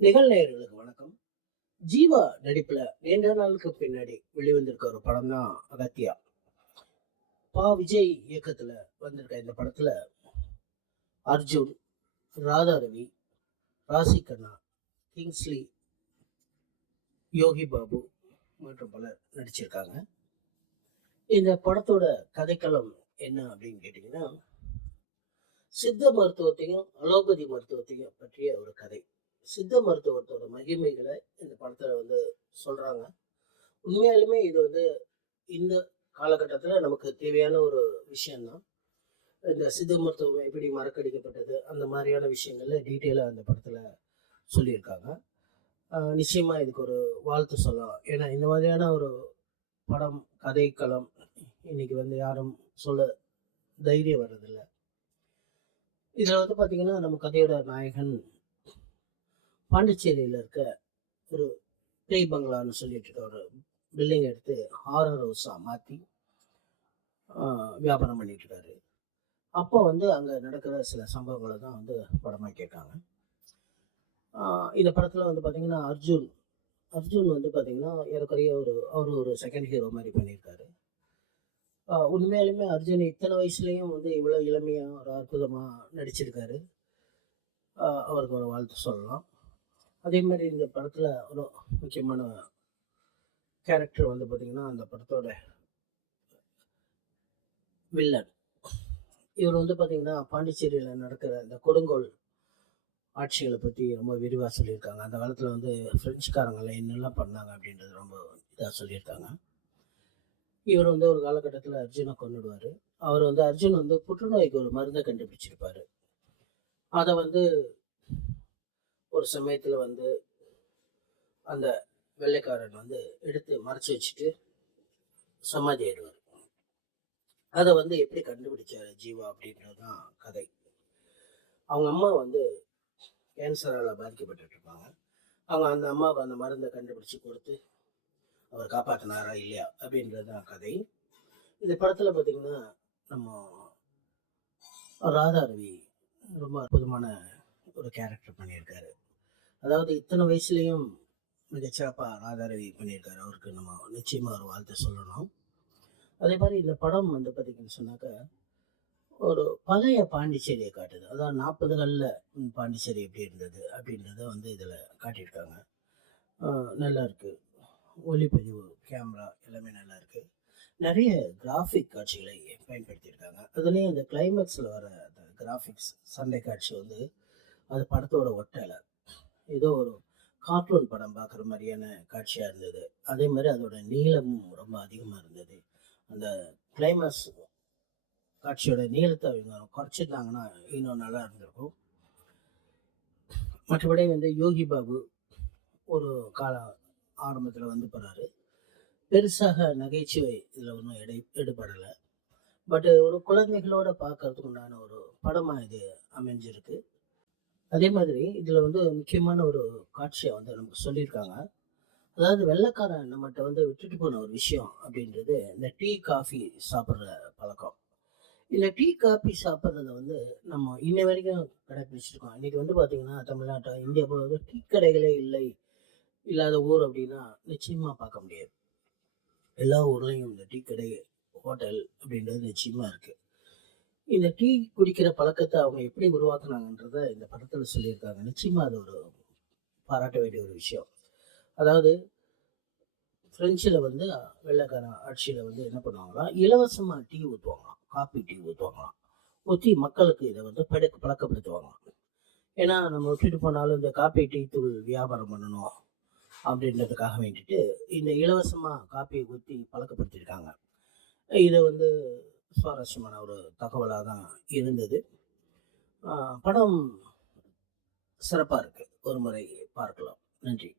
நிகழ்நேயர்களுக்கு வணக்கம். ஜீவா நடிப்புல நீண்ட நாளுக்கு பின்னாடி வெளிவந்திருக்க ஒரு படம் தான் அகத்தியா. விஜய் இயக்கத்துல வந்திருக்க இந்த படத்துல அர்ஜுன், ராதாரவி, ராசி கண்ணா, கிங்ஸ்லி, யோகி பாபு மற்றும் பலர் நடிச்சிருக்காங்க. இந்த படத்தோட கதைக்களம் என்ன அப்படின்னு கேட்டீங்கன்னா, சித்த மருத்துவத்தையும் அலோபதி மருத்துவத்தையும் பற்றிய ஒரு கதை. சித்த மருத்துவத்தோட மகிமைகளை இந்த படத்துல சொல்றாங்க. உண்மையாலுமே இது இந்த காலகட்டத்துல நமக்கு தேவையான ஒரு விஷயம்தான். இந்த சித்த மருத்துவம் எப்படி மறக்கடிக்கப்பட்டது, அந்த மாதிரியான விஷயங்கள்ல டீட்டெயிலா அந்த படத்துல சொல்லியிருக்காங்க. நிச்சயமா இதுக்கு ஒரு வாழ்த்து சொல்லலாம். ஏன்னா இந்த மாதிரியான ஒரு படம், கதைக்களம் இன்னைக்கு யாரும் சொல்ல தைரியம் வர்றதில்லை. இதுல பாத்தீங்கன்னா, நம்ம கதையோட நாயகன் பாண்டிச்சேரியில இருக்க ஒரு பேய் பங்களான்னு சொல்லிட்டு ஒரு பில்டிங் எடுத்து ஹாரர் ஹவுஸா மாத்தி வியாபாரம் பண்ணிட்டு இருக்காரு. அப்போ அங்க நடக்கிற சில சம்பவங்களை தான் படமாக்கியிருக்காங்க. இந்த படத்துல பாத்தீங்கன்னா அர்ஜுன் பாத்தீங்கன்னா ஏறக்குறைய அவரு ஒரு செகண்ட் ஹீரோ மாதிரி பண்ணியிருக்காரு. உண்மையாலுமே அர்ஜுன் இத்தனை வயசுலயும் இவ்வளவு இளமையா ஒரு அற்புதமா நடிச்சிருக்காரு. அவருக்கு ஒரு வாழ்த்து சொல்லலாம். அதே மாதிரி இந்த படத்துல ஒரு முக்கியமான கேரக்டர் பாத்தீங்கன்னா, அந்த படத்தோட வில்லன். இவர் பாத்தீங்கன்னா பாண்டிச்சேரியில நடக்கிற இந்த கொடுங்கோல் ஆட்சிகளை பத்தி ரொம்ப விரிவா சொல்லியிருக்காங்க. அந்த காலத்துல பிரெஞ்சுக்காரங்களாம் என்னெல்லாம் பண்ணாங்க அப்படின்றது ரொம்ப இதா சொல்லியிருக்காங்க. இவர் ஒரு காலகட்டத்துல அர்ஜுனை கொன்னுடுவாரு. அவர் அர்ஜுன் புற்றுநோய்க்கு ஒரு மருந்தை கண்டுபிடிச்சிருப்பாரு. அதை ஒரு சமயத்துல அந்த வெள்ளைக்காரன் எடுத்து மறைச்சு வச்சுட்டு சமாதி ஆயிடுவார். அதை எப்படி கண்டுபிடிச்சாரு ஜீவா அப்படின்றதுதான் கதை. அவங்க அம்மா கேன்சரால பாதிக்கப்பட்டு இருப்பாங்க. அவங்க அந்த அம்மாவுக்கு அந்த மருந்தை கண்டுபிடிச்சு கொடுத்து அவர் காப்பாத்தினாரா இல்லையா அப்படின்றதுதான் கதை. இந்த படத்துல பாத்தீங்கன்னா, நம்ம ராதாரவி ரொம்ப அற்புதமான ஒரு கேரக்டர் பண்ணியிருக்காரு. அதாவது இத்தனை வயசுலயும் மிகச்சிறப்பா ராதாரவி பண்ணியிருக்காரு. அவருக்கு நம்ம நிச்சயமா ஒரு வாழ்த்து சொல்லணும். அதே மாதிரி இந்த படம் பார்த்தீங்கன்னு சொன்னாக்க, ஒரு பழைய பாண்டிச்சேரியை காட்டுது. அதாவது 40களில் பாண்டிச்சேரி எப்படி இருந்தது அப்படின்றத இதில் காட்டியிருக்காங்க. நல்லா இருக்கு. ஒளிப்பதிவு, கேமரா எல்லாமே நல்லா இருக்கு. நிறைய கிராஃபிக் காட்சிகளை பயன்படுத்தியிருக்காங்க. அதுலேயும் இந்த கிளைமேக்ஸில் வர அந்த கிராஃபிக்ஸ் சண்டை காட்சி அது படத்தோட ஒட்டலை. ஏதோ ஒரு கார்ட்டூன் படம் பார்க்குற மாதிரியான காட்சியாக இருந்தது. அதே மாதிரி அதோட நீளமும் ரொம்ப அதிகமாக இருந்தது. அந்த கிளைமேக்ஸ் காட்சியோட நீளத்தை அவங்க குறைச்சிருந்தாங்கன்னா இன்னும் நல்லா இருந்திருக்கும். மற்றபடி யோகி பாபு ஒரு கால ஆரம்பத்தில் போகிறாரு. பெருசாக நகைச்சுவை இதில் ஒன்றும் எடுபடலை. பட் ஒரு குழந்தைகளோட பார்க்கறதுக்கு உண்டான ஒரு படமாக இது அமைஞ்சிருக்கு. அதே மாதிரி இதில் முக்கியமான ஒரு காட்சியை நமக்கு சொல்லியிருக்காங்க. அதாவது வெள்ளைக்காரன் நம்மகிட்ட விட்டுட்டு போன ஒரு விஷயம் அப்படின்றது இந்த டீ காஃபி சாப்பிட்ற பழக்கம். இந்த டீ காஃபி சாப்பிட்றத நம்ம இன்ன வரைக்கும் கடைபிடிச்சிருக்கோம். இன்னைக்கு பார்த்தீங்கன்னா தமிழ்நாட்டில் இந்தியா போல டீ கடைகளே இல்லாத ஊர் அப்படின்னா நிச்சயமா பார்க்க முடியாது. எல்லா ஊர்லேயும் இந்த டீ கடை, ஹோட்டல் அப்படின்றது நிச்சயமா இருக்கு. இந்த டீ குடிக்கிற பழக்கத்தை அவங்க எப்படி உருவாக்குனாங்கன்றத இந்த படத்துல சொல்லியிருக்காங்க. நிச்சயமா அது ஒரு பாராட்ட வேண்டிய ஒரு விஷயம். அதாவது பிரெஞ்சில் வெள்ளைக்கார ஆட்சியில என்ன பண்ணுவாங்கன்னா, இலவசமா டீ ஊற்றுவாங்களாம், காப்பி டீ ஊற்றுவாங்களாம். ஊற்றி மக்களுக்கு இதை பழக்கப்படுத்துவாங்களாம். ஏன்னா நம்ம விட்டுட்டு போனாலும் இந்த காப்பி டீ தூள் வியாபாரம் பண்ணணும் அப்படின்றதுக்காக வேண்டிட்டு இந்த இலவசமா காப்பியை ஊற்றி பழக்கப்படுத்தியிருக்காங்க. இது சுவாரஸ்யமான ஒரு தகவலாக தான் இருந்தது. படம் சிறப்பாக இருக்கு. ஒரு முறை பார்க்கலாம். நன்றி.